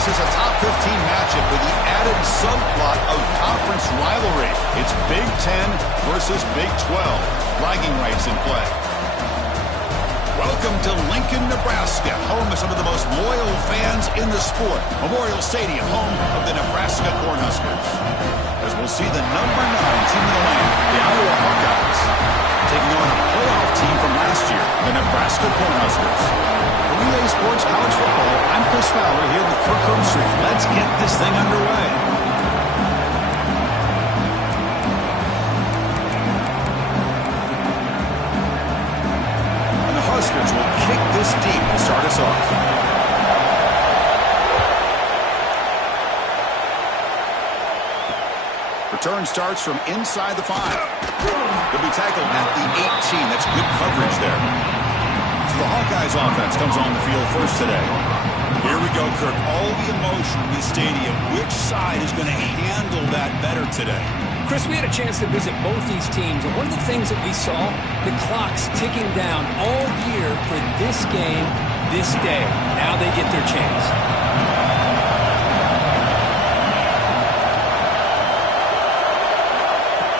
This is a top 15 matchup with the added subplot of conference rivalry. It's Big 10 versus Big 12. Bragging rights in play. Welcome to Lincoln, Nebraska, home of some of the most loyal fans in the sport. Memorial Stadium, home of the Nebraska Cornhuskers. As we'll see the number 9 team in the land, the Iowa Hawkeyes, taking on a playoff team from last year, the Nebraska Cornhuskers. For Relay Sports College Football, I'm Chris Fowler here with Kirk Herbstreit. Let's get this thing underway. Huskers will kick this deep to start us off. Return starts from inside the 5. He'll be tackled at the 18. That's good coverage there. So the Hawkeyes offense comes on the field first today. Here we go, Kirk. All the emotion in the stadium. Which side is going to handle that better today? Chris, we had a chance to visit both these teams, and one of the things that we saw, the clock's ticking down all year for this game, this day. Now they get their chance.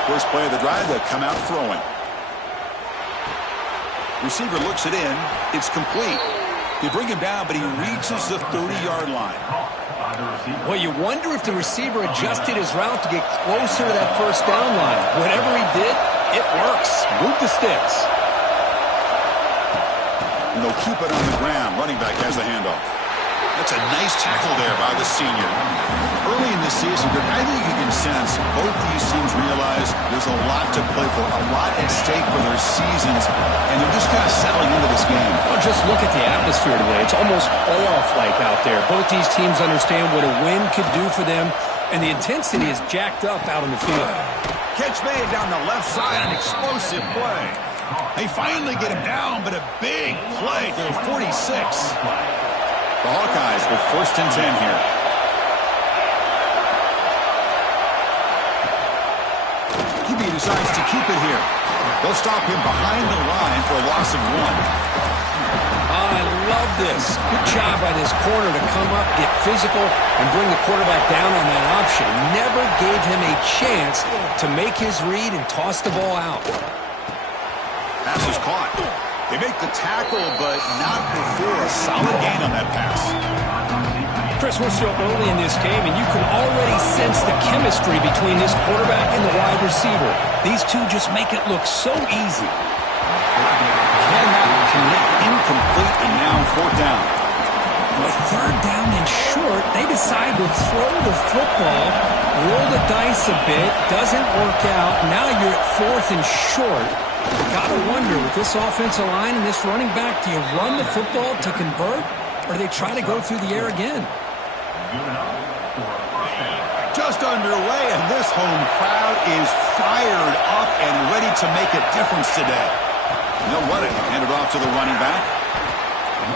First play of the drive, they'll come out throwing. Receiver looks it in. It's complete. They bring him down, but he reaches the 30-yard line. Well, you wonder if the receiver adjusted his route to get closer to that first down line. Whatever he did, it works. Move the sticks. And they'll keep it on the ground. Running back has the handoff. That's a nice tackle there by the senior. Early in the season, I think you can sense both these teams realize there's a lot to play for, a lot at stake for their seasons, and they're just kind of settling into this game. Well, just look at the atmosphere today. It's almost playoff-like out there. Both these teams understand what a win could do for them, and the intensity is jacked up out on the field. Catch made down the left side, an explosive play. They finally get him down, but a big play to the 46. The Hawkeyes with 1st and 10 here. QB decides to keep it here. They'll stop him behind the line for a loss of 1. I love this. Good job by this corner to come up, get physical, and bring the quarterback down on that option. Never gave him a chance to make his read and toss the ball out. Pass is caught. They make the tackle, but not before a solid gain on that pass. Chris, we're still early in this game, and you can already sense the chemistry between this quarterback and the wide receiver. These two just make it look so easy. Cannot connect, incomplete, and now 4th down. With 3rd down and short, they decide to throw the football, roll the dice a bit, doesn't work out. Now you're at 4th and short. Gotta wonder, with this offensive line and this running back, do you run the football to convert, or do they try to go through the air again? Just underway, and this home crowd is fired up and ready to make a difference today. They'll run it, hand it off to the running back.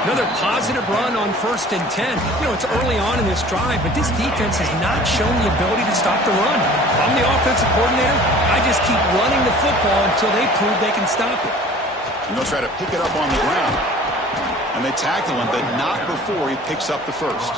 Another positive run on 1st and 10. You know, it's early on in this drive, but this defense has not shown the ability to stop the run. If I'm the offensive coordinator, I just keep running the football until they prove they can stop it. And they'll try to pick it up on the ground. And they tackle him, but not before he picks up the first.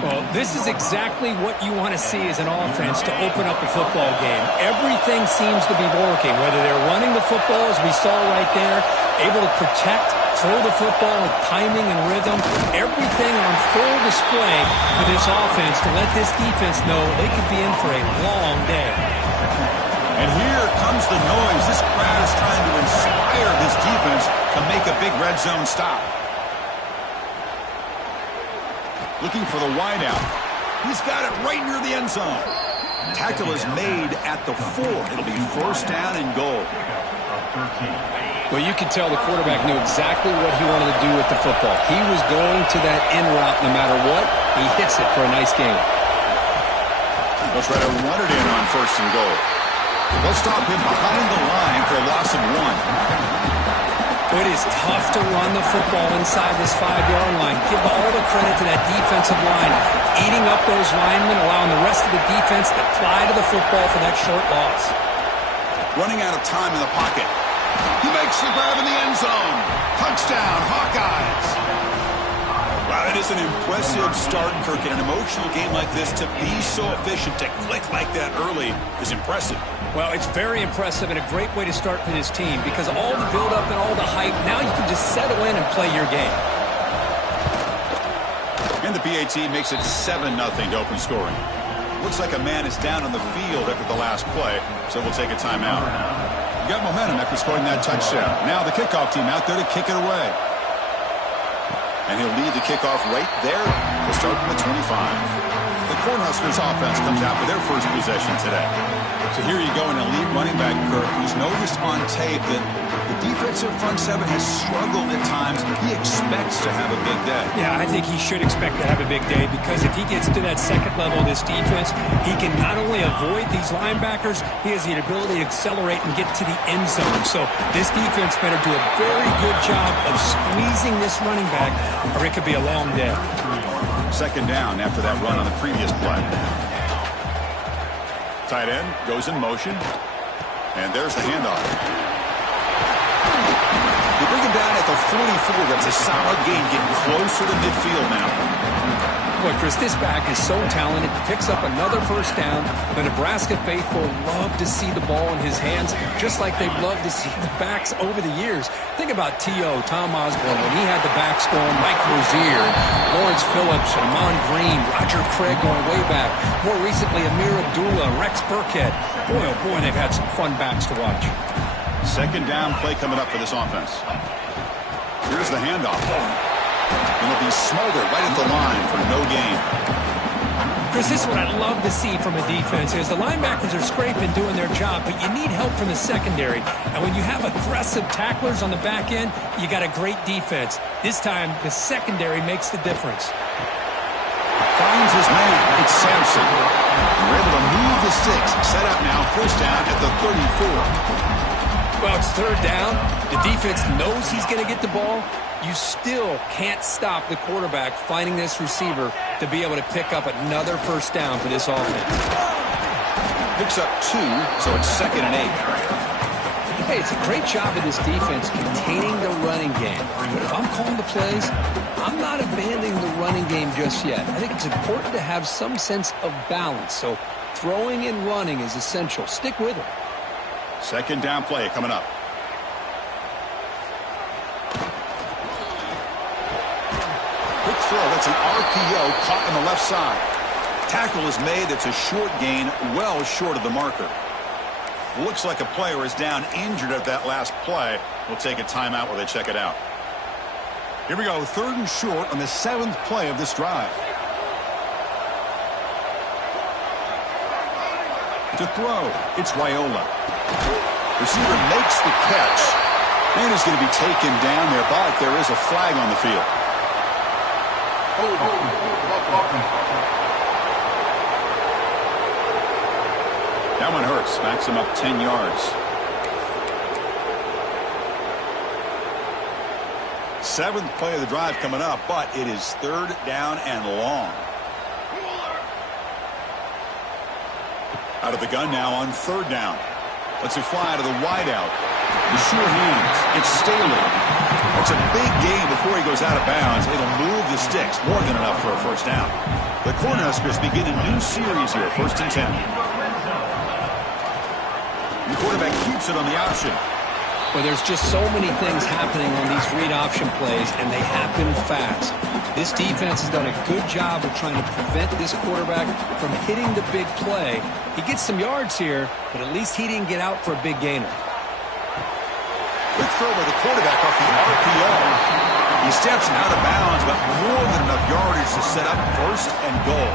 Well, this is exactly what you want to see as an offense to open up a football game. Everything seems to be working, whether they're running the football, as we saw right there, able to protect, throw the football with timing and rhythm. Everything on full display for this offense to let this defense know they could be in for a long day. And here comes the noise. This crowd is trying to inspire this defense to make a big red zone stop. Looking for the wideout. He's got it right near the end zone. Tackle is made at the 4. It'll be 1st down and goal. Well, you can tell the quarterback knew exactly what he wanted to do with the football. He was going to that in route no matter what. He hits it for a nice gain. They'll try to run it in on 1st and goal. They'll stop him behind the line for a loss of 1. It is tough to run the football inside this 5-yard line. Give all the credit to that defensive line, eating up those linemen, allowing the rest of the defense to fly to the football for that short loss. Running out of time in the pocket. He makes the grab in the end zone. Touchdown, Hawkeyes. That is an impressive start, Kirk. In an emotional game like this, to be so efficient, to click like that early is impressive. Well, it's very impressive and a great way to start for this team because all the build-up and all the hype, now you can just settle in and play your game. And the PAT makes it 7-0 to open scoring. Looks like a man is down on the field after the last play, so we'll take a timeout. You got momentum after scoring that touchdown. Now the kickoff team out there to kick it away. And he'll lead the kickoff right there. We'll start from the 25. The Cornhuskers offense comes out for their first possession today. So here you go, an elite running back, Kirk, who's noticed on tape that the defensive front seven has struggled at times. He expects to have a big day. Yeah, I think he should expect to have a big day because if he gets to that second level of this defense, he can not only avoid these linebackers, he has the ability to accelerate and get to the end zone. So this defense better do a very good job of squeezing this running back or it could be a long day. Second down after that run on the previous play. Tight end goes in motion. And there's the handoff. They bring him down at the 44. That's a solid gain, getting closer to midfield now. Boy, Chris, this back is so talented. He picks up another first down. The Nebraska faithful love to see the ball in his hands, just like they've loved to see the backs over the years. Think about T.O., Tom Osborne, when he had the backs going, Mike Rozier, Lawrence Phillips, Amon Green, Roger Craig going way back. More recently, Amir Abdullah, Rex Burkhead. Boy, oh boy, they've had some fun backs to watch. Second down play coming up for this offense. Here's the handoff. And it'll be smothered right at the line for no gain. Chris, this is what I love to see from a defense is the linebackers are scraping, doing their job, but you need help from the secondary. And when you have aggressive tacklers on the back end, you got a great defense. This time, the secondary makes the difference. Finds his man. It's Sampson. We're able to move the sticks. Set up now. First down at the 34. Well, it's third down. The defense knows he's going to get the ball. You still can't stop the quarterback finding this receiver to be able to pick up another first down for this offense. Picks up 2, so it's 2nd and 8. Hey, it's a great job of this defense containing the running game. But if I'm calling the plays, I'm not abandoning the running game just yet. I think it's important to have some sense of balance. So throwing and running is essential. Stick with it. Second down play coming up. Quick throw. That's an RPO caught on the left side. Tackle is made. It's a short gain, well short of the marker. Looks like a player is down injured at that last play. We'll take a timeout while they check it out. Here we go. 3rd and short on the 7th play of this drive. To throw, it's Raiola. Receiver makes the catch. And is going to be taken down there, but there is a flag on the field. That one hurts. Backs him up 10 yards. 7th play of the drive coming up, but it is 3rd down and long. Out of the gun now on 3rd down. Let's it fly out of the wideout. The sure hands. It's Staley. It's a big gain before he goes out of bounds. It'll move the sticks. More than enough for a first down. The Cornhuskers begin a new series here. 1st and 10. The quarterback keeps it on the option. Well, there's just so many things happening on these read option plays, and they happen fast. This defense has done a good job of trying to prevent this quarterback from hitting the big play. He gets some yards here, but at least he didn't get out for a big gainer. Quick throw by the quarterback off the RPO. He steps out of bounds, but more than enough yardage to set up 1st and goal.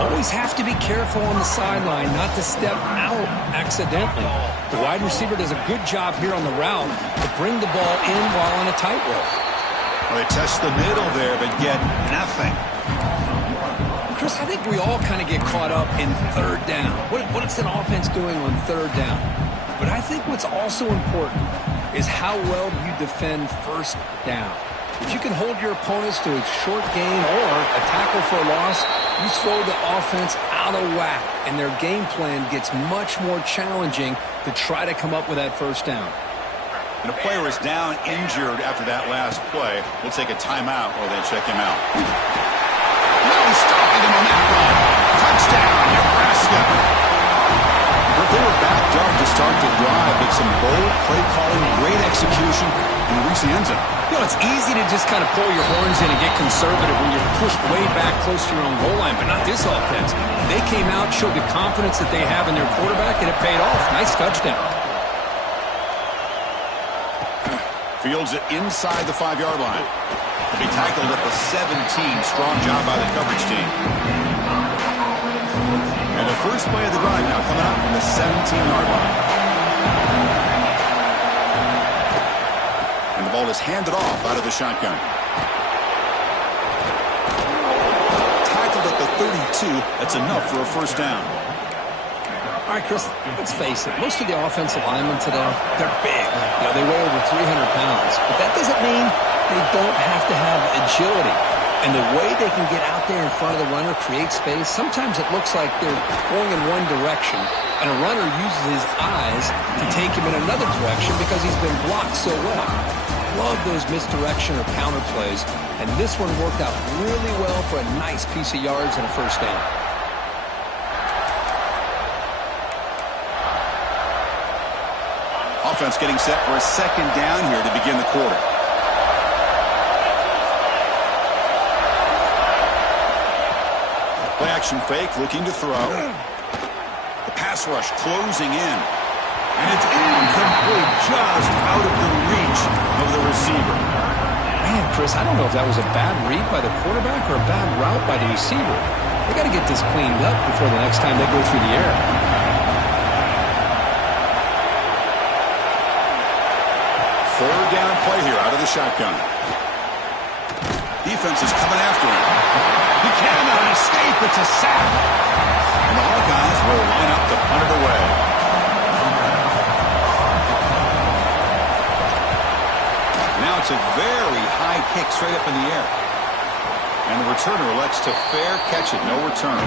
Always have to be careful on the sideline not to step out accidentally. The wide receiver does a good job here on the route to bring the ball in while on a tightrope. Well, they test the middle there, but get nothing. Chris, I think we all kind of get caught up in 3rd down. What's an offense doing on 3rd down? But I think what's also important is how well you defend 1st down. If you can hold your opponents to a short gain or a tackle for a loss, you throw the offense out of whack, and their game plan gets much more challenging to try to come up with that 1st down. And a player is down injured after that last play. We'll take a timeout while they check him out. Now he's stopping him on that run. Touchdown, Nebraska. They were backed up to start the drive, but some bold play calling, great execution, and reach the end zone. You know, it's easy to just kind of pull your horns in and get conservative when you're pushed way back close to your own goal line, but not this offense. They came out, showed the confidence that they have in their quarterback, and it paid off. Nice touchdown. Fields it inside the 5-yard line. He tackled at the 17. Strong job by the coverage team. And the first play of the drive now coming up from the 17-yard line. And the ball is handed off out of the shotgun. Tackled at the 32. That's enough for a first down. All right, Chris, let's face it. Most of the offensive linemen today, they're big. You know, they weigh over 300 pounds. But that doesn't mean they don't have to have agility. And the way they can get out there in front of the runner, create space, sometimes it looks like they're going in one direction, and a runner uses his eyes to take him in another direction because he's been blocked so well. Love those misdirection or counter plays, and this one worked out really well for a nice piece of yards and a first down. Offense getting set for a second down here to begin the quarter. Play action fake, looking to throw. The pass rush closing in. And it's incomplete, just out of the reach of the receiver. Man, Chris, I don't know if that was a bad read by the quarterback or a bad route by the receiver. They got to get this cleaned up before the next time they go through the air. Third down play here out of the shotgun. Defense is coming after him. He cannot escape. It's a sack. And the Hawkeyes will line up to punt it away. Now it's a very high kick straight up in the air. And the returner elects to fair catch it. No return.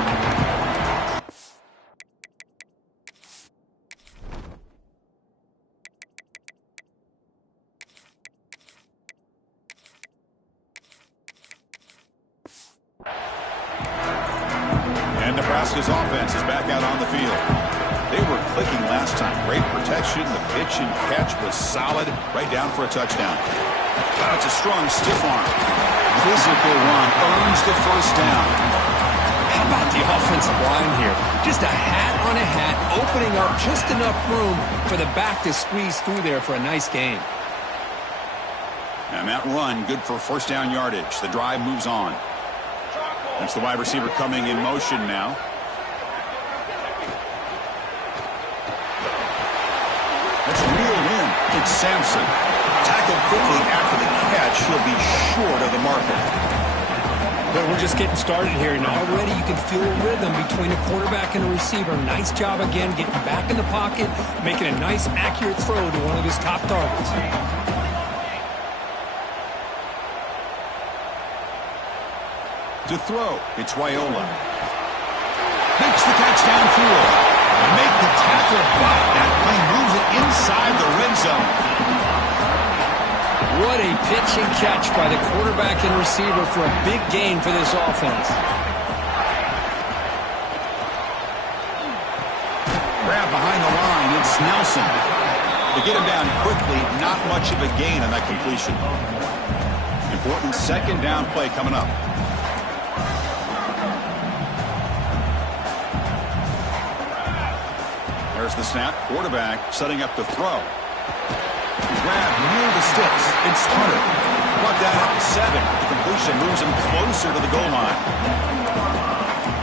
Nebraska's offense is back out on the field. They were clicking last time. Great protection. The pitch and catch was solid. Right down for a touchdown. That's a strong stiff arm. Physical run earns the first down. How about the offensive line here? Just a hat on a hat, opening up just enough room for the back to squeeze through there for a nice gain. And that run, good for first down yardage. The drive moves on. That's the wide receiver coming in motion now. That's reeled in. It's Sampson. Tackled quickly after the catch. He'll be short of the marker. But we're just getting started here. And already you can feel a rhythm between a quarterback and a receiver. Nice job again getting back in the pocket, making a nice accurate throw to one of his top targets. To throw, it's Raiola. Makes the catch downfield. Make the tackle, but that plane moves it inside the red zone. What a pitch and catch by the quarterback and receiver for a big gain for this offense. Grab behind the line, it's Nelson. To get him down quickly, not much of a gain on that completion. Important second down play coming up. There's the snap. Quarterback setting up the throw. Grab near the sticks. It's Hunter. Brought down at the 7. The completion moves him closer to the goal line.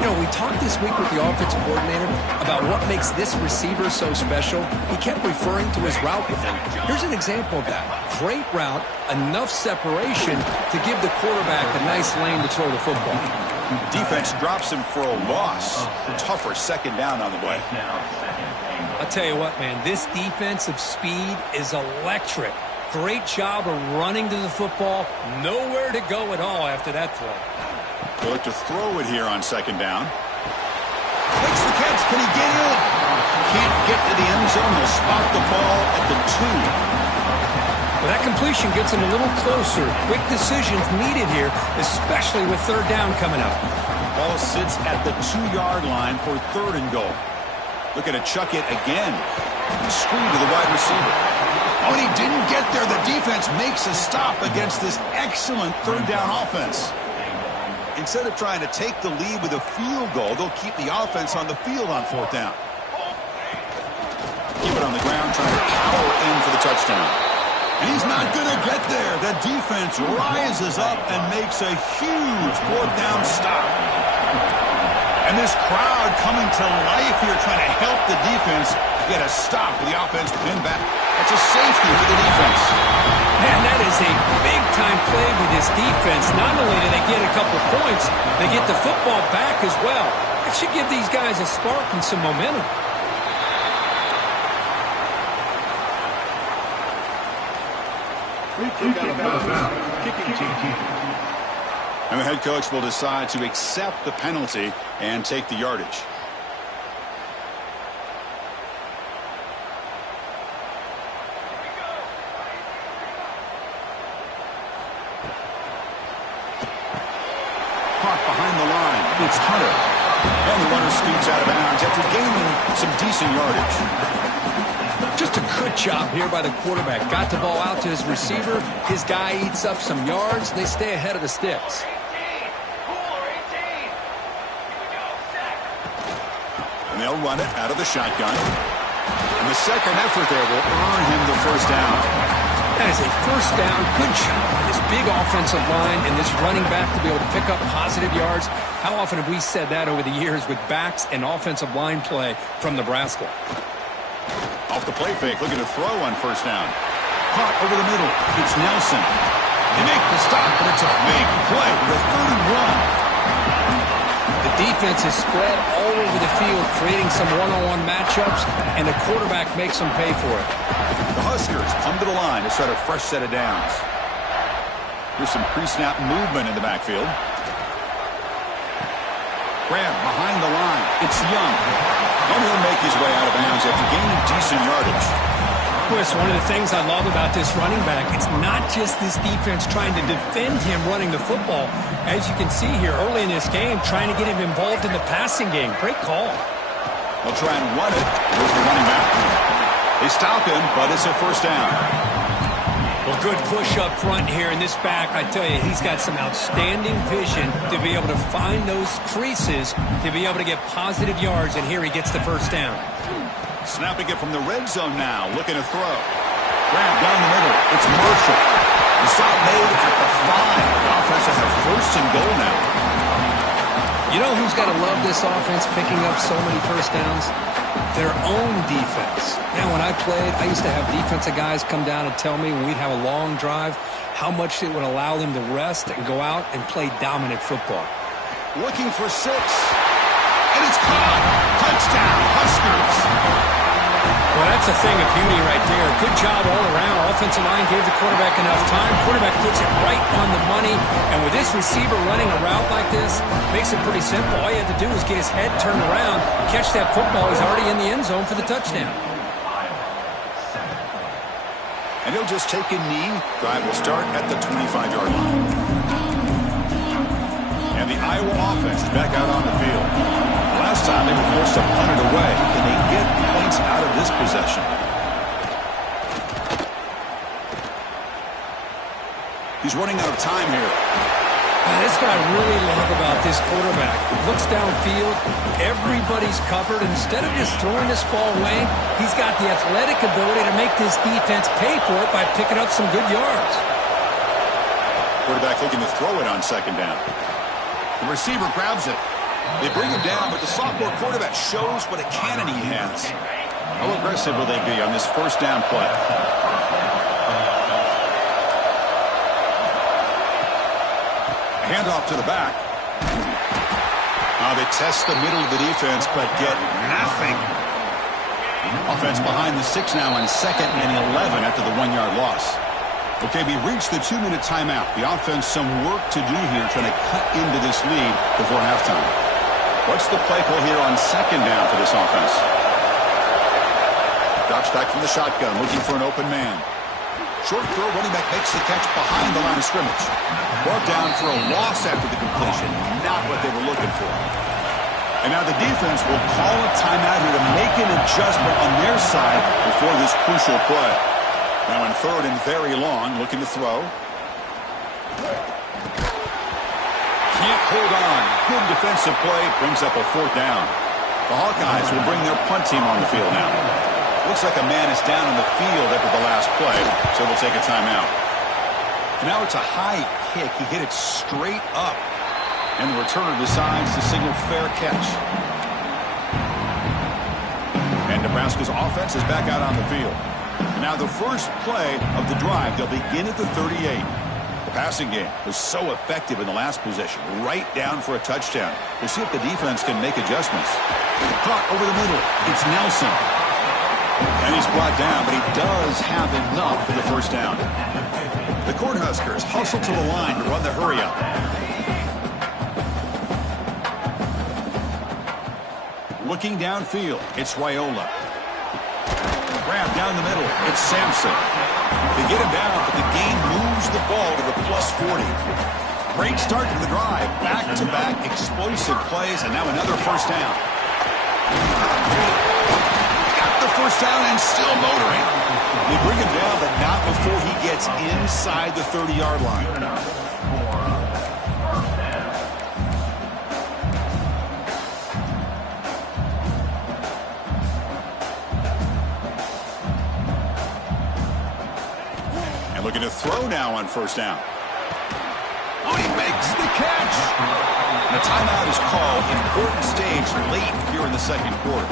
You know, we talked this week with the offensive coordinator about what makes this receiver so special. He kept referring to his route with him. Here's an example of that. Great route, enough separation to give the quarterback a nice lane to throw the football. Defense drops him for a loss. Tougher second down on the way. I'll tell you what, man, this defensive speed is electric. Great job of running to the football. Nowhere to go at all after that throw. They'll look to throw it here on second down. Makes the catch. Can he get in? Can't get to the end zone. They'll spot the ball at the 2. Well, that completion gets him a little closer. Quick decisions needed here, especially with third down coming up. Ball sits at the 2-yard line for 3rd and goal. Looking to chuck it again. Screen to the wide receiver. Oh, and he didn't get there. The defense makes a stop against this excellent 3rd down offense. Instead of trying to take the lead with a field goal, they'll keep the offense on the field on 4th down. Keep it on the ground, trying to power in for the touchdown. He's not going to get there. The defense rises up and makes a huge 4th down stop. And this crowd coming to life here, trying to help the defense get a stop with the offense pinned back. That's a safety for the defense. Man, that is a big-time play with this defense. Not only do they get a couple points, they get the football back as well. That should give these guys a spark and some momentum. And the head coach will decide to accept the penalty and take the yardage. Caught behind the line. It's Hunter. And the runner scoots out of bounds after gaining some decent yardage. Just a good job here by the quarterback. Got the ball out to his receiver. His guy eats up some yards. They stay ahead of the sticks. And they'll run it out of the shotgun. And the second effort there will earn him the 1st down. That is a 1st down. Good job by this big offensive line and this running back to be able to pick up positive yards. How often have we said that over the years with backs and offensive line play from Nebraska? Off the play fake, looking to throw on 1st down. Caught over the middle. It's Nelson. They make the stop, but it's a big play with a 3rd and 1. The defense is spread all over the field, creating some one-on-one matchups, and the quarterback makes them pay for it. The Huskers come to the line to start a fresh set of downs. Here's some pre-snap movement in the backfield. Grab behind the line. It's Young. And he'll make his way out of bounds after gaining decent yardage. Chris, one of the things I love about this running back, it's not just this defense trying to defend him running the football. As you can see here early in this game, trying to get him involved in the passing game. Great call. They'll try and run it. Here's the running back. They stop him, but it's a 1st down. Well, good push up front here in this back. I tell you, he's got some outstanding vision to be able to find those creases, to be able to get positive yards, and here he gets the 1st down. Snapping it from the red zone now, looking to throw. Grab down the middle. It's Marshall. The stop made at the 5. The offense has a 1st and goal now. You know who's got to love this offense picking up so many 1st downs? Their own defense. Man, when I played, I used to have defensive guys come down and tell me when we'd have a long drive how much it would allow them to rest and go out and play dominant football. Looking for 6. And it's caught. Touchdown, Huskers. Well, that's a thing of beauty right there. Good job all around. Offensive line gave the quarterback enough time. Quarterback puts it right on the money. And with this receiver running a route like this, makes it pretty simple. All you have to do is get his head turned around, catch that football. He's already in the end zone for the touchdown. And he'll just take a knee. Drive will start at the 25-yard line. And the Iowa offense is back out on the field. Last time they were forced to punt it away. Can they get points out of this possession? He's running out of time here. That's what I really love about this quarterback. Looks downfield, everybody's covered. Instead of just throwing this ball away, he's got the athletic ability to make this defense pay for it by picking up some good yards. Quarterback looking to throw it on 2nd down. The receiver grabs it. They bring him down, but the sophomore quarterback shows what a cannon he has. How aggressive will they be on this 1st down play? Handoff to the back. They test the middle of the defense, but get nothing. Offense behind the 6 now on 2nd and 11 after the 1-yard loss. Okay, we reached the 2-minute timeout. The offense some work to do here trying to cut into this lead before halftime. What's the play call here on 2nd down for this offense? Drops back from the shotgun, looking for an open man. Short throw, running back makes the catch behind the line of scrimmage. Brought down for a loss after the completion. Not what they were looking for. And now the defense will call a timeout here to make an adjustment on their side before this crucial play. Now in third and very long, looking to throw. Can't hold on. Good defensive play. Brings up a fourth down. The Hawkeyes will bring their punt team on the field now. Looks like a man is down on the field after the last play, so they'll take a timeout. Now it's a high kick. He hit it straight up. And the returner decides to signal fair catch. And Nebraska's offense is back out on the field. And now the first play of the drive, they'll begin at the 38. The passing game was so effective in the last possession, right down for a touchdown. We'll see if the defense can make adjustments. Caught over the middle. It's Nelson. And he's brought down, but he does have enough for the first down. The Cornhuskers hustle to the line to run the hurry-up. Looking downfield, it's Raiola. Grab down the middle, it's Sampson. They get him down, but the game moves the ball to the +40. Great start to the drive. Back-to-back explosive plays, and now another first down. Got the first down and still motoring. They bring him down, but not before he gets inside the 30-yard line. Looking to throw now on first down. Oh, he makes the catch. And the timeout is called. Important stage late here in the second quarter.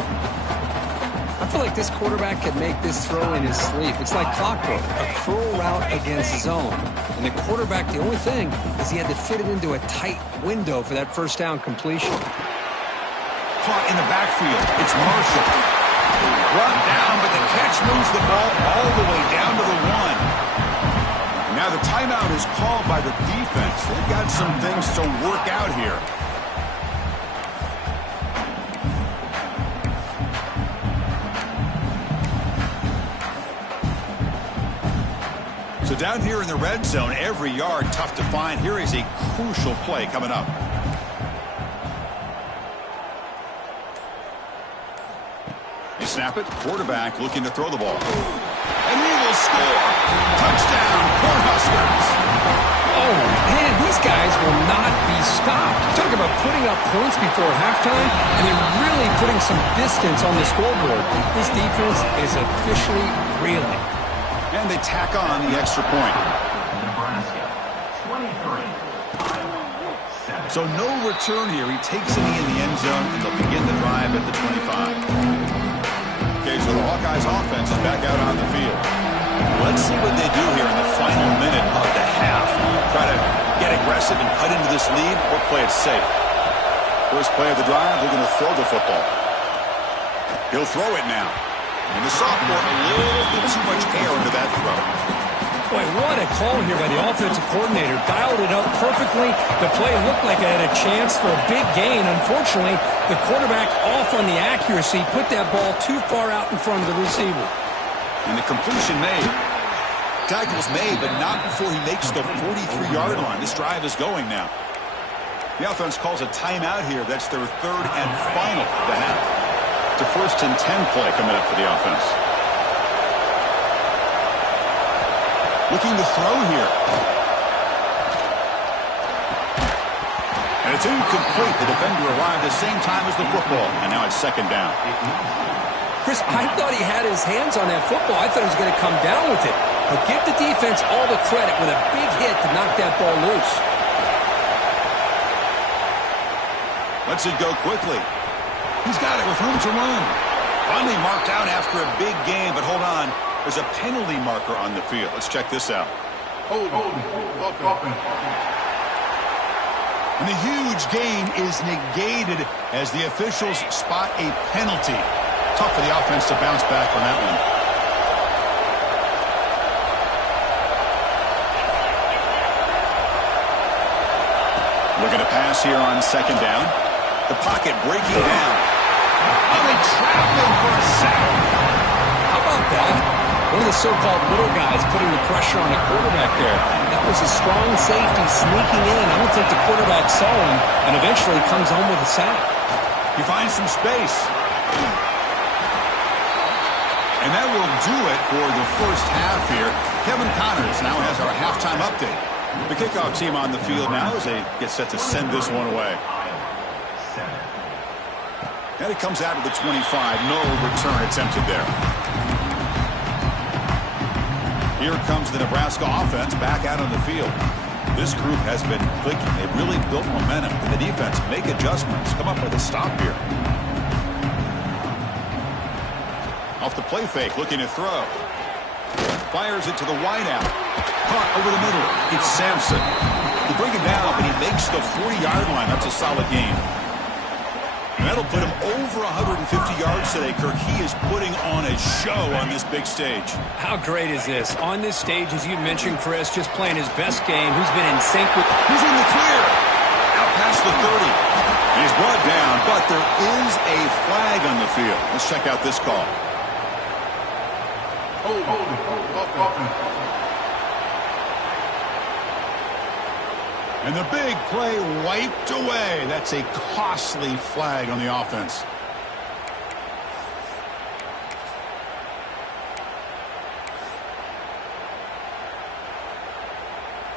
I feel like this quarterback could make this throw in his sleep. It's like clockwork, a curl route against zone. And the quarterback, the only thing is he had to fit it into a tight window for that first down completion. Caught in the backfield. It's Marshall. Brought down, but the catch moves the ball all the way down to the 1. Now the timeout is called by the defense. They've got some things to work out here. So down here in the red zone, every yard tough to find. Here is a crucial play coming up. You snap it, quarterback looking to throw the ball. And he will score. Touchdown, Cornhuskers. Oh, man, these guys will not be stopped. Talk about putting up points before halftime and then really putting some distance on the scoreboard. This defense is officially reeling. And they tack on the extra point. Nebraska, 23. So no return here. He takes it in the end zone, and they'll begin the drive at the 25. Okay, so the Hawkeyes offense is back out on the field. Let's see what they do here in the final minute of the half. Try to get aggressive and cut into this lead, or play it safe. First play of the drive, they're going to throw the football. He'll throw it now. And the sophomore, a little bit too much air into that throw. Boy, what a call here by the offensive coordinator. Dialed it up perfectly. The play looked like it had a chance for a big gain. Unfortunately, the quarterback off on the accuracy, put that ball too far out in front of the receiver. And the completion made. Tackle's made, but not before he makes the 43-yard line. This drive is going now. The offense calls a timeout here. That's their third and final of the half. It's a 1st and 10 play coming up for the offense. Looking to throw here. And it's incomplete. The defender arrived the same time as the football. And now it's second down. Chris, I thought he had his hands on that football. I thought he was going to come down with it. But give the defense all the credit with a big hit to knock that ball loose. Lets it go quickly. He's got it with room to run. Finally marked out after a big game, but hold on. There's a penalty marker on the field. Let's check this out. Open. And the huge gain is negated as the officials spot a penalty. Tough for the offense to bounce back on that one. Looking to pass here on second down. The pocket breaking down. Oh, they trap him for a sack. How about that? One of the so-called little guys putting the pressure on the quarterback there. That was a strong safety sneaking in. I don't think the quarterback saw him and eventually comes home with a sack. He finds some space. And that will do it for the first half here. Kevin Connors now has our halftime update. The kickoff team on the field now as they get set to send this one away. And it comes out of the 25. No return attempted there. Here comes the Nebraska offense back out on the field. This group has been clicking. They've really built momentum. And the defense make adjustments. Come up with a stop here. Off the play fake, looking to throw. Fires it to the wideout. Caught over the middle. It's Sampson. They bring him down, but he makes the 40-yard line. That's a solid game. And that'll put him over 150 yards today, Kirk. He is putting on a show on this big stage. How great is this? On this stage, as you mentioned, Chris, just playing his best game. He's been in sync with... He's in the clear. Out past the 30. He's brought down, but there is a flag on the field. Let's check out this call. And the big play wiped away. That's a costly flag on the offense.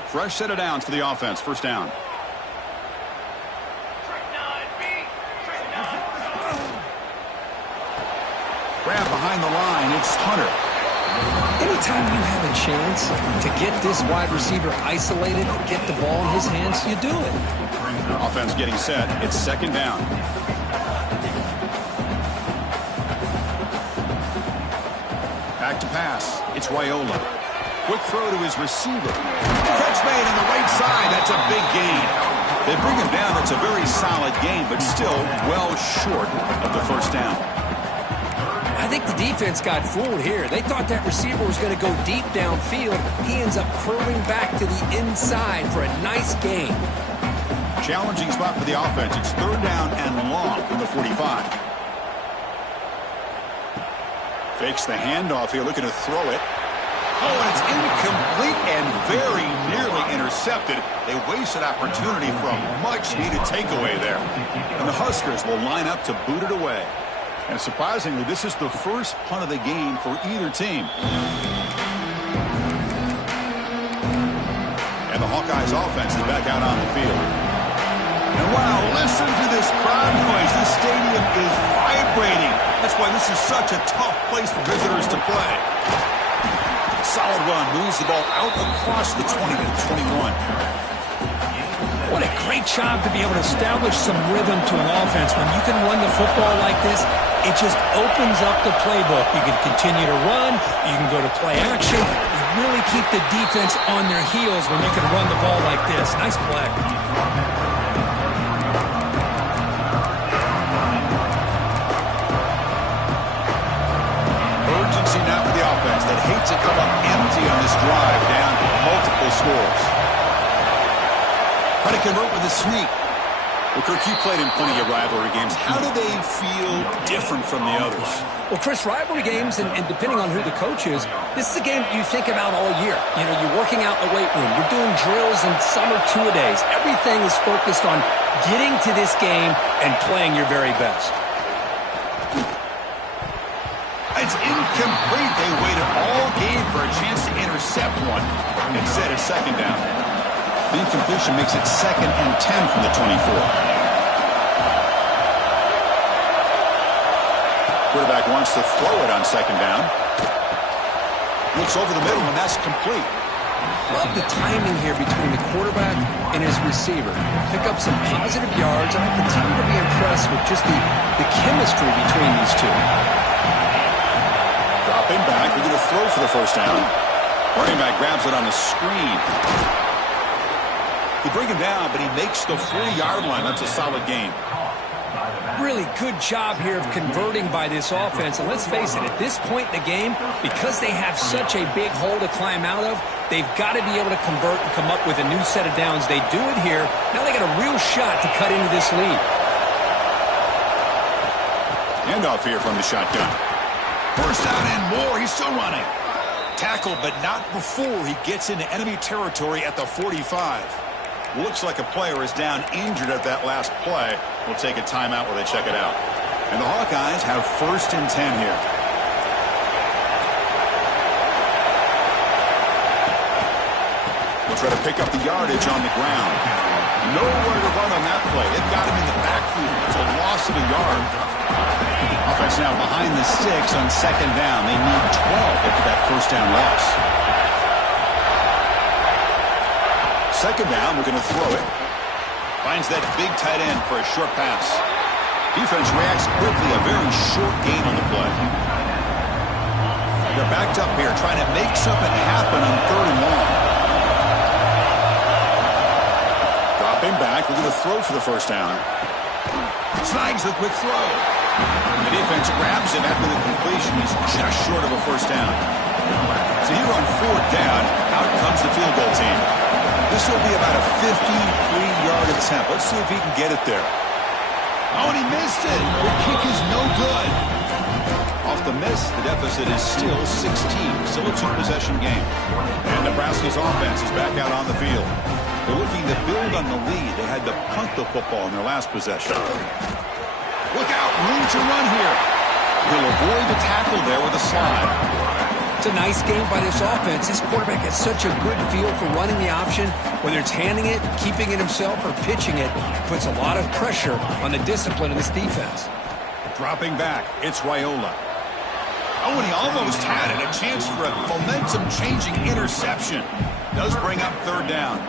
Fresh set of downs for the offense. First down. Grab behind the line. It's Hunter. Anytime you have a chance to get this wide receiver isolated and get the ball in his hands, you do it. Offense getting set. It's second down. Back to pass. It's Raiola. Quick throw to his receiver. Catch made on the right side. That's a big gain. They bring him down. That's a very solid gain, but still well short of the first down. I think the defense got fooled here. They thought that receiver was going to go deep downfield. He ends up curling back to the inside for a nice gain. Challenging spot for the offense. It's third down and long from the 45. Fakes the handoff here, looking to throw it. Oh, and it's incomplete and very nearly intercepted. They wasted opportunity for a much-needed takeaway there. And the Huskers will line up to boot it away. And surprisingly, this is the first punt of the game for either team. And the Hawkeyes offense is back out on the field. And wow, listen to this crowd noise. This stadium is vibrating. That's why this is such a tough place for visitors to play. Solid run, moves the ball out across the 20 to the 21. What a great job to be able to establish some rhythm to an offense. When you can run the football like this, it just opens up the playbook. You can continue to run. You can go to play action. You really keep the defense on their heels when you can run the ball like this. Nice play. Urgency now for the offense that hates to come up empty on this drive down multiple scores. Try to convert with a sneak. Well, Kirk, you played in plenty of rivalry games. How do they feel different from the others? Well, Chris, rivalry games, and depending on who the coach is, this is a game you think about all year. You know, you're working out in the weight room. You're doing drills and summer two-a-days. Everything is focused on getting to this game and playing your very best. It's incomplete. They waited all game for a chance to intercept one. Instead, it's second down. The incompletion makes it 2nd and 10 from the 24. Quarterback wants to throw it on second down. Looks over the middle, and that's complete. Love the timing here between the quarterback and his receiver. Pick up some positive yards, and I continue to be impressed with just the chemistry between these two. Dropping back, we're going to throw for the first down. Running back grabs it on the screen. They bring him down, but he makes the 40-yard line. That's a solid game. Really good job here of converting by this offense. And let's face it, at this point in the game, because they have such a big hole to climb out of, they've got to be able to convert and come up with a new set of downs. They do it here. Now they got a real shot to cut into this lead. Handoff here from the shotgun. First down and more. He's still running. tackle, but not before he gets into enemy territory at the 45. Looks like a player is down injured at that last play. We'll take a timeout while they check it out. And the Hawkeyes have 1st and 10 here. We'll try to pick up the yardage on the ground. Nowhere to run on that play. It got him in the backfield. It's a loss of a yard. Offense now behind the 6 on 2nd down. They need 12 after that 1st down loss. 2nd down, we're going to throw it. Finds that big tight end for a short pass. Defense reacts quickly, a very short gain on the play. They're backed up here trying to make something happen on 3rd and long. Dropping back, we're going to throw for the 1st down. Snags the quick throw. The defense grabs him after the completion. He's just short of a 1st down. So here on 4th down, out comes the field goal team. This will be about a 53-yard attempt. Let's see if he can get it there. Oh, and he missed it. The kick is no good. Off the miss, the deficit is still 16. Still a 2-possession game. And Nebraska's offense is back out on the field. They're looking to build on the lead. They had to punt the football in their last possession. Look out, room to run here. He'll avoid the tackle there with a slide. It's a nice game by this offense. This quarterback has such a good feel for running the option. Whether it's handing it, keeping it himself, or pitching it, puts a lot of pressure on the discipline of this defense. Dropping back, it's Raiola. Oh, and he almost had it. A chance for a momentum-changing interception. Does bring up 3rd down.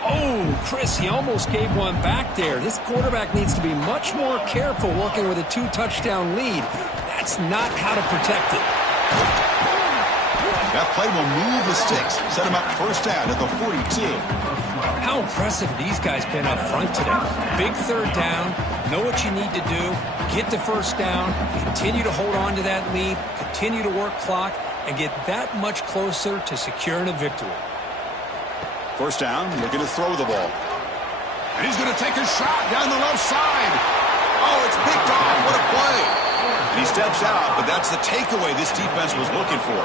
Oh, Chris, he almost gave one back there. This quarterback needs to be much more careful working with a 2-touchdown lead. That's not how to protect it. That play will move the sticks. Set him up 1st down at the 42. How impressive these guys been up front today. Big 3rd down. Know what you need to do. Get the 1st down. Continue to hold on to that lead. Continue to work clock. And get that much closer to securing a victory. 1st down, looking to throw the ball. And he's going to take a shot down the left side. Oh, it's picked off. What a play. And he steps out, but that's the takeaway this defense was looking for.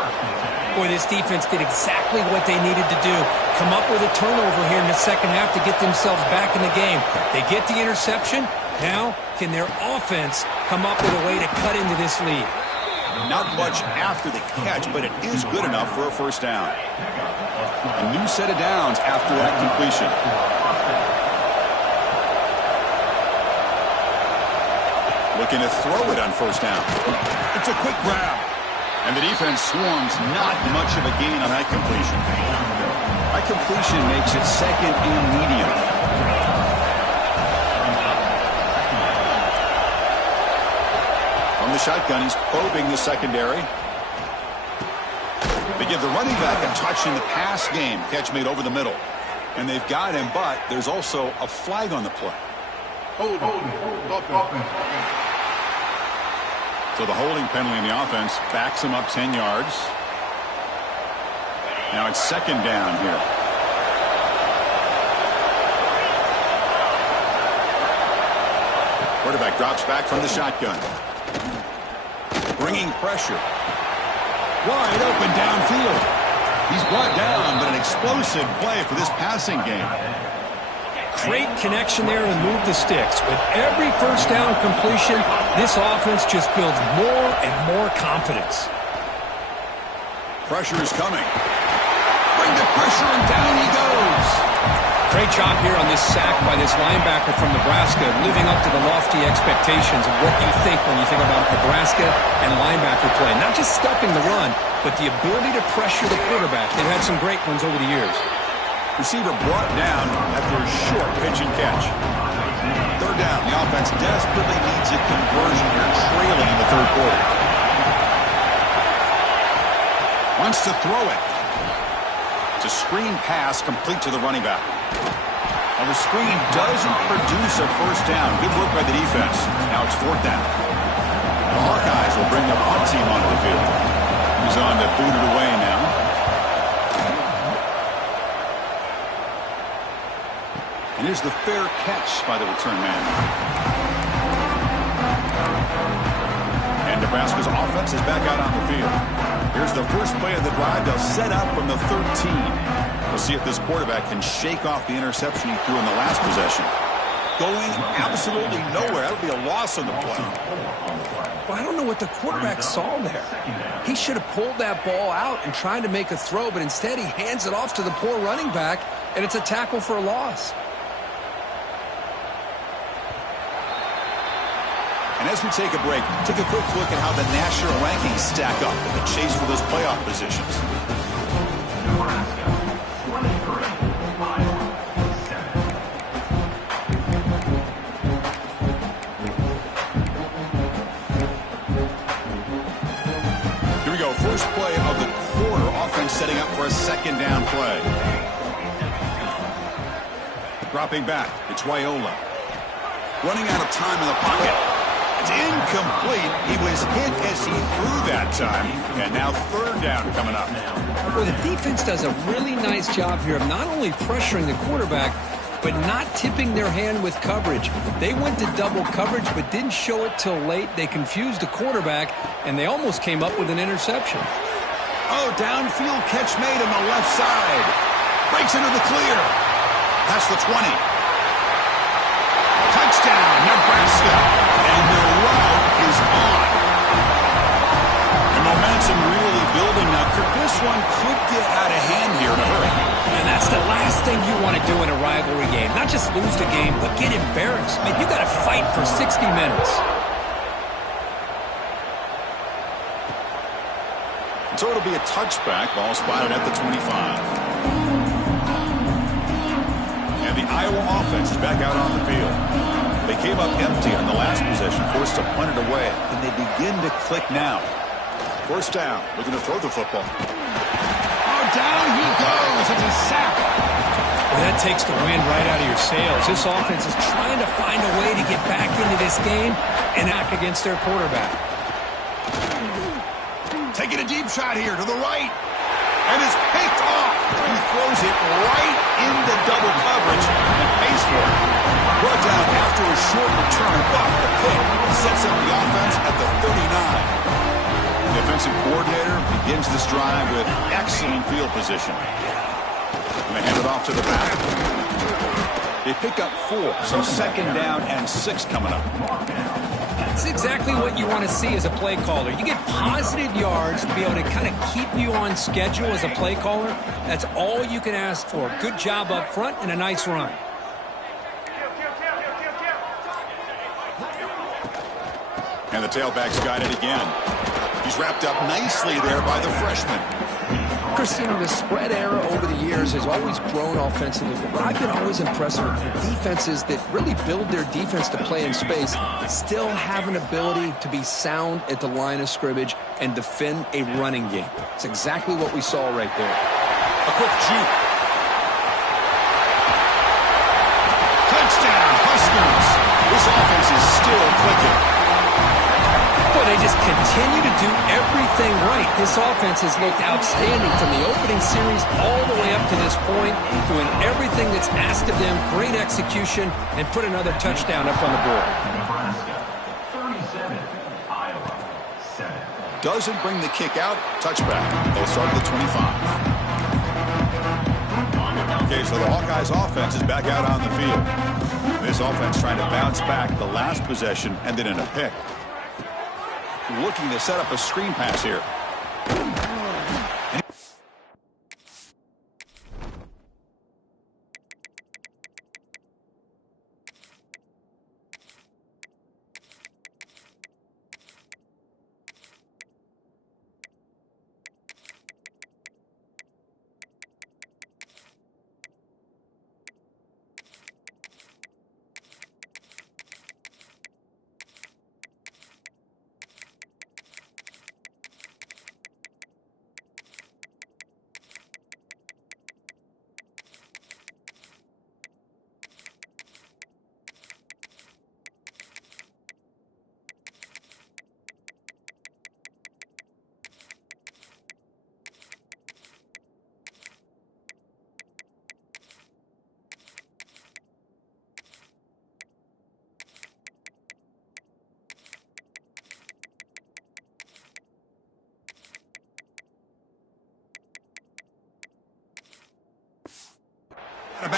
Boy, this defense did exactly what they needed to do. Come up with a turnover here in the 2nd half to get themselves back in the game. They get the interception. Now, can their offense come up with a way to cut into this lead? Not much after the catch, but it is good enough for a 1st down. A new set of downs after that completion. Looking to throw it on 1st down. It's a quick grab. And the defense swarms, not much of a gain on that completion. That completion makes it 2nd and medium. From the shotgun, he's probing the secondary. They give the running back a touch in the pass game. Catch made over the middle. And they've got him, but there's also a flag on the play. Hold. So the holding penalty in the offense backs him up 10 yards. Now it's 2nd down here. Quarterback drops back from the shotgun. Bringing pressure. Wide open downfield. He's brought down, but an explosive play for this passing game. Great connection there to move the sticks. With every 1st down completion, this offense just builds more and more confidence. Pressure is coming. Bring the pressure, and down he goes. Great job here on this sack by this linebacker from Nebraska, living up to the lofty expectations of what you think when you think about Nebraska and linebacker play. Not just stopping the run, but the ability to pressure the quarterback. They've had some great ones over the years. Receiver brought down after a short pitch and catch. 3rd down. The offense desperately needs a conversion here, trailing in the 3rd quarter. Wants to throw it. It's a screen pass complete to the running back. Now the screen doesn't produce a 1st down. Good work by the defense. Now it's 4th down. The Hawkeyes will bring the punt team onto the field. He's on to boot it away now. And here's the fair catch by the return man. And Nebraska's offense is back out on the field. Here's the first play of the drive. They'll set up from the 13. We'll see if this quarterback can shake off the interception he threw in the last possession. Going absolutely nowhere. That would be a loss on the play. Well, I don't know what the quarterback saw there. He should have pulled that ball out and tried to make a throw, but instead he hands it off to the poor running back, and it's a tackle for a loss. And as we take a break, take a quick look at how the national rankings stack up in the chase for those playoff positions. Nebraska, 23. Iowa, 7. Here we go. First play of the quarter. Offense setting up for a second down play. Dropping back. It's Wyola. Running out of time in the pocket. It's incomplete. He was hit as he threw that time. And now third down coming up. Well, the defense does a really nice job here of not only pressuring the quarterback, but not tipping their hand with coverage. They went to double coverage, but didn't show it till late. They confused the quarterback, and they almost came up with an interception. Oh, downfield catch made on the left side. Breaks into the clear. That's the 20. Touchdown, Nebraska. And the route is on. The momentum really building now. This one could get out of hand here in a hurry. And that's the last thing you want to do in a rivalry game. Not just lose the game, but get embarrassed. I mean, you got to fight for 60 minutes. So it'll be a touchback. Ball spotted at the 25. And the Iowa offense is back out on the field. They came up empty on the last possession, forced to punt it away. And they begin to click now. First down, looking to throw the football. Oh, down he goes. It's a sack. Well, that takes the wind right out of your sails. This offense is trying to find a way to get back into this game and act against their quarterback. Taking a deep shot here to the right. And it's picked off. He throws it right into double coverage and pays for it. Brought down after a short return, but the pick sets up the offense at the 39. The offensive coordinator begins this drive with excellent field position. And they hand it off to the back. They pick up 4, so second down and 6 coming up. That's exactly what you want to see as a play caller. You get positive yards to be able to kind of keep you on schedule as a play caller. That's all you can ask for. Good job up front and a nice run. And the tailback's got it again. He's wrapped up nicely there by the freshman. Christina, the spread era over the years has always grown offensively, but I've been always impressed with the defenses that really build their defense to play in space, still have an ability to be sound at the line of scrimmage and defend a running game. It's exactly what we saw right there. A quick juke. Touchdown, Huskers. This offense is still clicking. Boy, they just continue to do everything right. This offense has looked outstanding from the opening series all the way up to this point, doing everything that's asked of them, great execution, and put another touchdown up on the board. Nebraska, 37. Iowa, 7. Doesn't bring the kick out. Touchback. They'll start at the 25. Okay, so the Hawkeyes offense is back out on the field. This offense trying to bounce back the last possession and then in a pick. Looking to set up a screen pass here.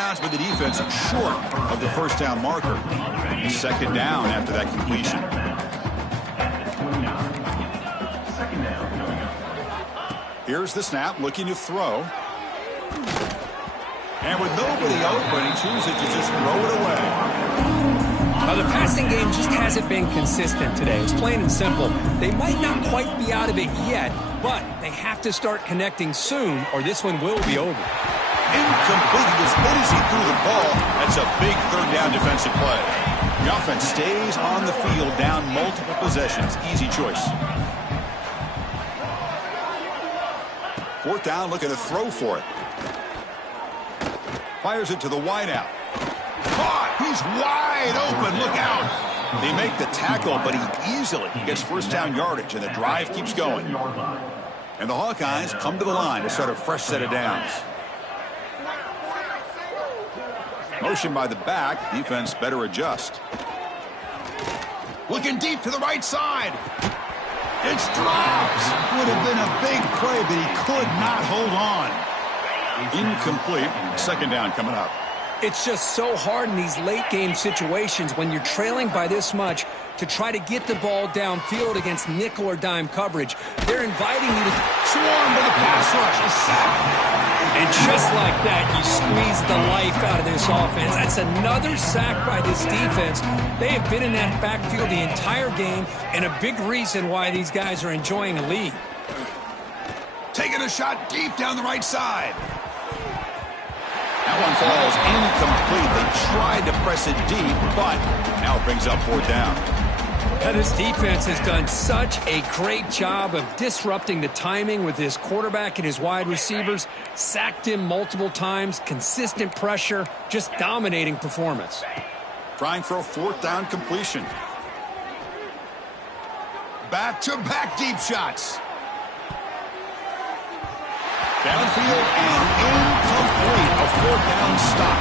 downs by the defense short of the first down marker. Second down after that completion. Here's the snap, looking to throw. And with nobody open, he chooses to just throw it away. The passing game just hasn't been consistent today. It's plain and simple. They might not quite be out of it yet, but they have to start connecting soon, or this one will be over. Incomplete. As good as he threw the ball, that's a big third down defensive play. The offense stays on the field down multiple possessions. Easy choice. Fourth down, looking to throw for it. Fires it to the wideout. Caught! He's wide open. Look out! They make the tackle, but he easily gets first down yardage, and the drive keeps going. And the Hawkeyes come to the line to start a fresh set of downs. Motion by the back. Defense better adjust. Looking deep to the right side. It's dropped. Would have been a big play, but he could not hold on. Incomplete. Second down coming up. It's just so hard in these late game situations when you're trailing by this much to try to get the ball downfield against nickel or dime coverage. They're inviting you to swarm with a pass rush. A sack. And just like that, you squeeze the life out of this offense. That's another sack by this defense. They have been in that backfield the entire game, and a big reason why these guys are enjoying a lead. Taking a shot deep down the right side. That one falls incomplete. They tried to press it deep, but now it brings up fourth down. Now, this defense has done such a great job of disrupting the timing with his quarterback and his wide receivers. Sacked him multiple times, consistent pressure, just dominating performance. Trying for a fourth down completion. Back-to-back deep shots. Downfield and incomplete. A fourth down stop.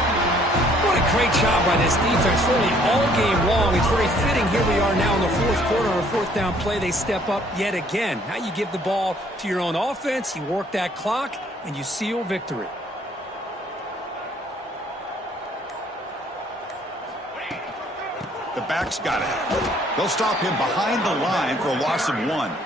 What a great job by this defense, really all game long. It's very fitting. Here we are now in the fourth quarter, or fourth down play. They step up yet again. Now you give the ball to your own offense, you work that clock, and you seal victory. The back's got it. They'll stop him behind the line for a loss of 1.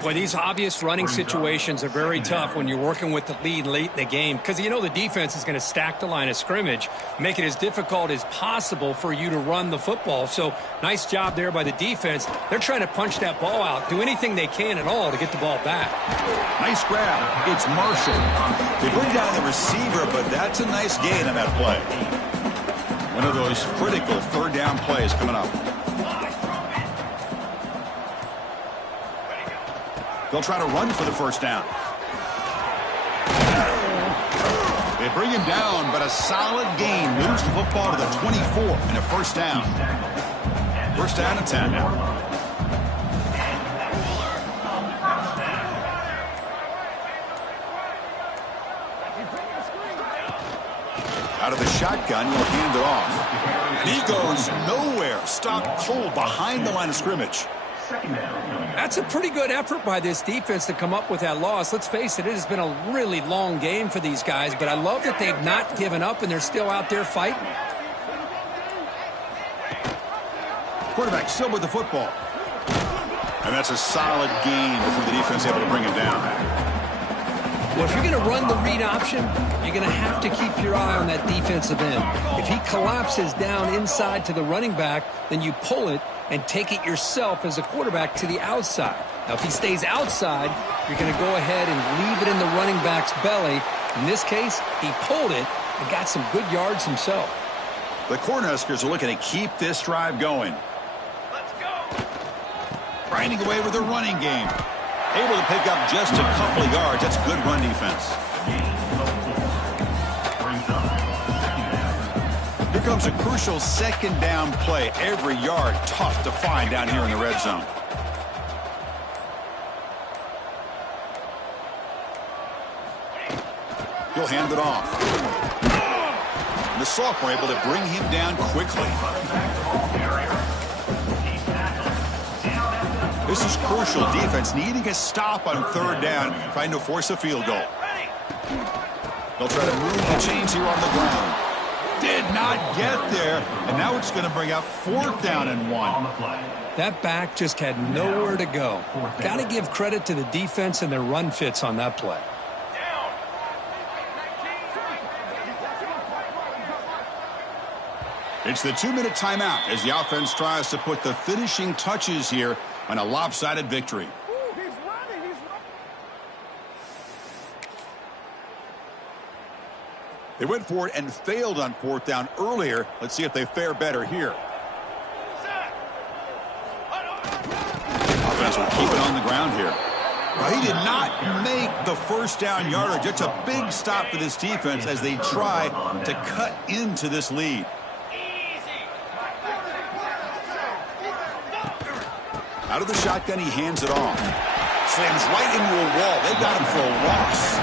Boy, these obvious running situations are very tough when you're working with the lead late in the game, because you know the defense is going to stack the line of scrimmage, make it as difficult as possible for you to run the football. So nice job there by the defense. They're trying to punch that ball out, do anything they can at all to get the ball back. Nice grab. It's Marshall. They bring down the receiver, but that's a nice gain on that play. One of those critical third down plays coming up. They'll try to run for the first down. They bring him down, but a solid gain moves the football to the 24 and a first down. First down and 10. Out of the shotgun, he'll hand it off. And he goes nowhere. Stopped cold behind the line of scrimmage. That's a pretty good effort by this defense to come up with that loss. Let's face it, it has been a really long game for these guys, but I love that they've not given up and they're still out there fighting. Quarterback still with the football. And that's a solid gain before the defense able to bring him down. Well, if you're going to run the read option, you're going to have to keep your eye on that defensive end. If he collapses down inside to the running back, then you pull it and take it yourself as a quarterback to the outside. Now, if he stays outside, you're going to go ahead and leave it in the running back's belly. In this case, he pulled it and got some good yards himself. The Cornhuskers are looking to keep this drive going. Let's go. Grinding away with their running game. Able to pick up just a couple of yards. That's good run defense. Here comes a crucial second down play. Every yard tough to find down here in the red zone. He'll hand it off. And the sophomore able to bring him down quickly. This is crucial defense, needing a stop on third down, trying to force a field goal. They'll try to move the chains here on the ground. Did not get there, and now it's going to bring up 4th down and 1. That back just had nowhere to go. Got to give credit to the defense and their run fits on that play. It's the 2-minute timeout as the offense tries to put the finishing touches here on a lopsided victory. They went for it and failed on 4th down earlier. Let's see if they fare better here. Offense will keep it on the ground here. Well, he did not make the 1st down yardage. It's a big stop for this defense as they try to cut into this lead. Out of the shotgun, he hands it off. Slams right into a wall. They got him for a loss.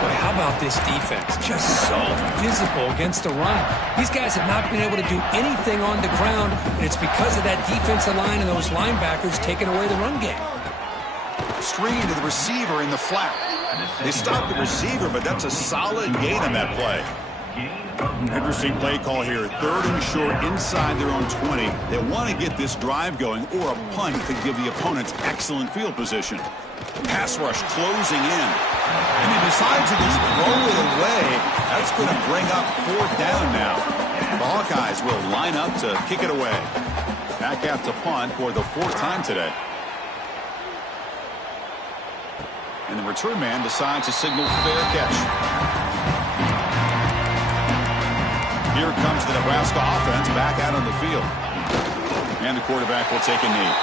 Boy, how about this defense? Just so physical against the run. These guys have not been able to do anything on the ground, and it's because of that defensive line and those linebackers taking away the run game. Screen to the receiver in the flat. They stopped the receiver, but that's a solid gain on that play. Interesting play call here. 3rd and short inside their own 20. They want to get this drive going, or a punt could give the opponents excellent field position. Pass rush closing in. And he decides to just throw it away. That's going to bring up 4th down now. The Hawkeyes will line up to kick it away. Back out to punt for the 4th time today. And the return man decides to signal fair catch. Here comes the Nebraska offense back out on the field. And the quarterback will take a knee.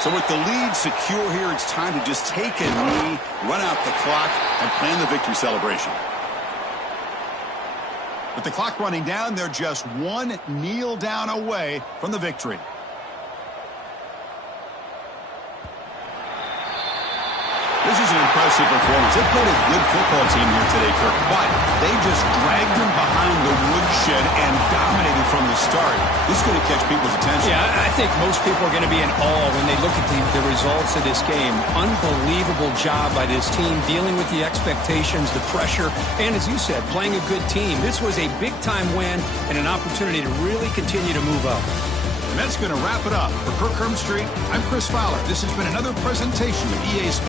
So with the lead secure here, it's time to just take a knee, run out the clock, and plan the victory celebration. With the clock running down, they're just one kneel down away from the victory. This is an impressive performance. They played a good football team here today, Kirk, but they just dragged them behind the woodshed and dominated from the start. This is going to catch people's attention. Yeah, I think most people are going to be in awe when they look at the results of this game. Unbelievable job by this team, dealing with the expectations, the pressure, and as you said, playing a good team. This was a big-time win and an opportunity to really continue to move up. And that's going to wrap it up. For Kirk Hermstreet, I'm Chris Fowler. This has been another presentation of EA Sports.